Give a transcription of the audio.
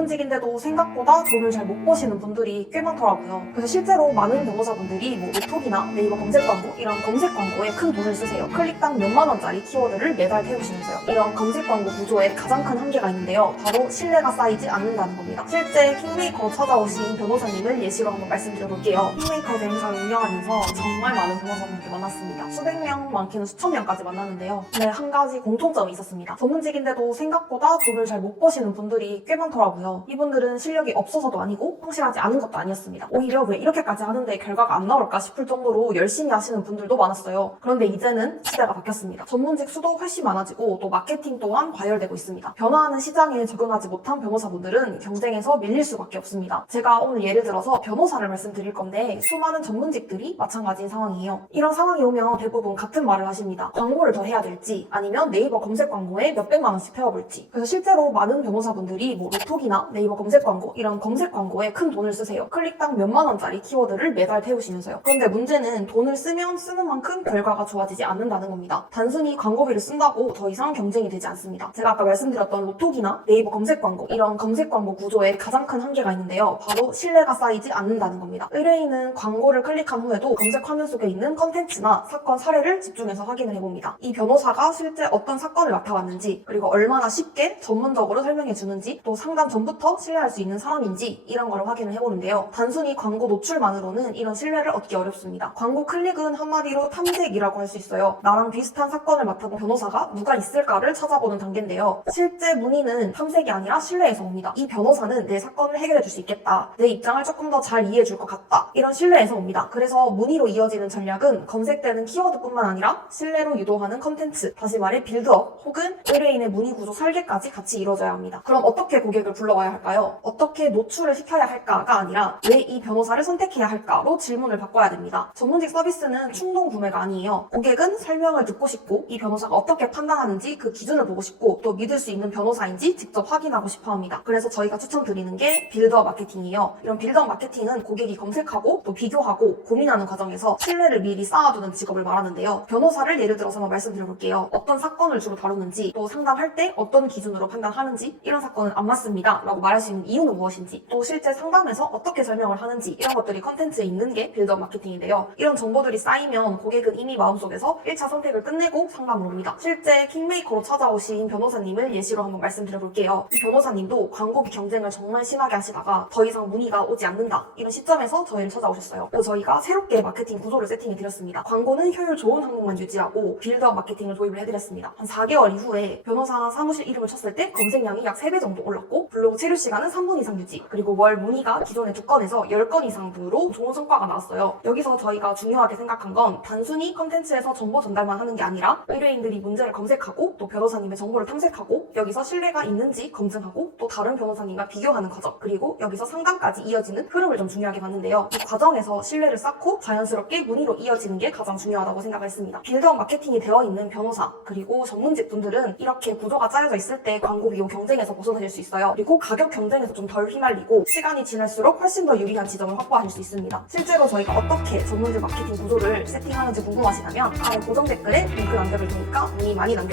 전문직인데도 생각보다 돈을 잘 못 버시는 분들이 꽤 많더라고요. 그래서 실제로 많은 변호사분들이 톡이나 네이버 검색 광고 이런 검색 광고에 큰 돈을 쓰세요. 클릭당 몇만 원짜리 키워드를 매달 태우시면서요. 이런 검색 광고 구조에 가장 큰 한계가 있는데요. 바로 신뢰가 쌓이지 않는다는 겁니다. 실제 킹메이커로 찾아오신 변호사님을 예시로 한번 말씀드려볼게요. 킹메이커 대행사를 운영하면서 정말 많은 변호사분들 만났습니다. 수백 명, 많게는 수천 명까지 만났는데요. 근데 한 가지 공통점이 있었습니다. 전문직인데도 생각보다 돈을 잘 못 버시는 분들이 꽤 많더라고요. 이분들은 실력이 없어서도 아니고 성실하지 않은 것도 아니었습니다. 오히려 왜 이렇게까지 하는데 결과가 안 나올까 싶을 정도로 열심히 하시는 분들도 많았어요. 그런데 이제는 시대가 바뀌었습니다. 전문직 수도 훨씬 많아지고 또 마케팅 또한 과열되고 있습니다. 변화하는 시장에 적응하지 못한 변호사분들은 경쟁에서 밀릴 수밖에 없습니다. 제가 오늘 예를 들어서 변호사를 말씀드릴 건데 수많은 전문직들이 마찬가지인 상황이에요. 이런 상황이 오면 대부분 같은 말을 하십니다. 광고를 더 해야 될지 아니면 네이버 검색 광고에 몇백만 원씩 태워볼지. 그래서 실제로 많은 변호사분들이 톡이나 네이버 검색 광고 이런 검색 광고에 큰 돈을 쓰세요. 클릭당 몇만 원짜리 키워드를 매달 태우시면서요. 그런데 문제는 돈을 쓰면 쓰는 만큼 결과가 좋아지지 않는다는 겁니다. 단순히 광고비를 쓴다고 더 이상 경쟁이 되지 않습니다. 제가 아까 말씀드렸던 톡이나 네이버 검색 광고 이런 검색 광고 구조에 가장 큰 한계가 있는데요. 바로 신뢰가 쌓이지 않는다는 겁니다. 의뢰인은 광고를 클릭한 후에도 검색 화면 속에 있는 컨텐츠나 사건 사례를 집중해서 확인을 해봅니다. 이 변호사가 실제 어떤 사건을 맡아왔는지 그리고 얼마나 쉽게 전문적으로 설명해 주는지 또 상담 전부터 신뢰할 수 있는 사람인지 이런 걸 확인을 해보는데요. 단순히 광고 노출만으로는 이런 신뢰를 얻기 어렵습니다. 광고 클릭은 한마디로 탐색이라고 할 수 있어요. 나랑 비슷한 사건을 맡아본 변호사가 누가 있을까를 찾아보는 단계인데요. 실제 문의는 탐색이 아니라 신뢰에서 옵니다. 이 변호사는 내 사건을 해결해 줄 수 있겠다. 내 입장을 조금 더 잘 이해해 줄 것 같다. 이런 신뢰에서 옵니다. 그래서 문의로 이어지는 전략은 검색되는 키워드뿐만 아니라 신뢰로 유도하는 컨텐츠, 다시 말해 빌드업 혹은 의뢰인의 문의 구조 설계까지 같이 이루어져야 합니다. 그럼 어떻게 고객을 불러와야 할까요? 어떻게 노출을 시켜야 할까가 아니라 왜 이 변호사를 선택해야 할까로 질문을 바꿔야 됩니다. 전문직 서비스는 충동 구매가 아니에요. 고객은 설명을 듣고 싶고 이 변호사가 어떻게 판단하는지 그 기준을 보고 싶고 또 믿을 수 있는 변호사인지 직접 확인하고 싶어 합니다. 그래서 저희가 추천드리는 게 빌드업 마케팅이에요. 이런 빌드업 마케팅은 고객이 검색하고 또 비교하고 고민하는 과정에서 신뢰를 미리 쌓아두는 직업을 말하는데요. 변호사를 예를 들어서 한번 말씀드려볼게요. 어떤 사건을 주로 다루는지 또 상담할 때 어떤 기준으로 판단하는지 이런 사건은 안 맞습니다 라고 말할 수 있는 이유는 무엇인지 또 실제 상담에서 어떻게 설명을 하는지 이런 것들이 컨텐츠에 있는 게 빌드업 마케팅인데요. 이런 정보들이 쌓이면 고객은 이미 마음속에서 1차 선택을 끝내고 상담을 옵니다. 실제 킹메이커로 찾아오신 변호사님을 예시로 한번 말씀드려볼게요. 이 변호사님도 광고비 경쟁을 정말 심하게 하시다가 더 이상 문의가 오지 않는다 이런 시점에서 저희를 찾아오셨어요. 그래서 저희가 새롭게 마케팅 구조를 세팅해드렸습니다. 광고는 효율 좋은 항목만 유지하고 빌드업 마케팅을 도입을 해드렸습니다. 한 4개월 이후에 변호사 사무실 이름을 쳤을 때 검색량이 약 3배 정도 올랐고 블로그 체류 시간은 3분 이상 유지 그리고 월 문의가 기존의 2건에서 10건 이상으로 좋은 성과가 나왔어요. 여기서 저희가 중요하게 생각한 건 단순히 컨텐츠에서 정보 전달만 하는 게 아니라 의뢰인들이 문제를 검색하고 또 변호사님의 정보를 탐색하고 여기서 신뢰가 있는지 검증하고 또 다른 변호사님과 비교하는 과정 그리고 여기서 상담까지 이어지는 흐름을 좀 중요하게 봤는데요. 이 과정에서 신뢰를 쌓고 자연스럽게 문의로 이어지는 게 가장 중요하다고 생각했습니다. 빌드업 마케팅이 되어 있는 변호사 그리고 전문직 분들은 이렇게 구조가 짜여져 있을 때 광고 비용 경쟁에서 벗어나실 수 있어요. 그리고 가격 경쟁에서 좀 덜 휘말리고 시간이 지날수록 훨씬 더 유리한 지점을 확보하실 수 있습니다. 실제로 저희가 어떻게 전문직 마케팅 구조를 세팅하는지 궁금하시다면 아래 고정 댓글에 링크 남겨둘 테니까 문의 많이 남겨주세요.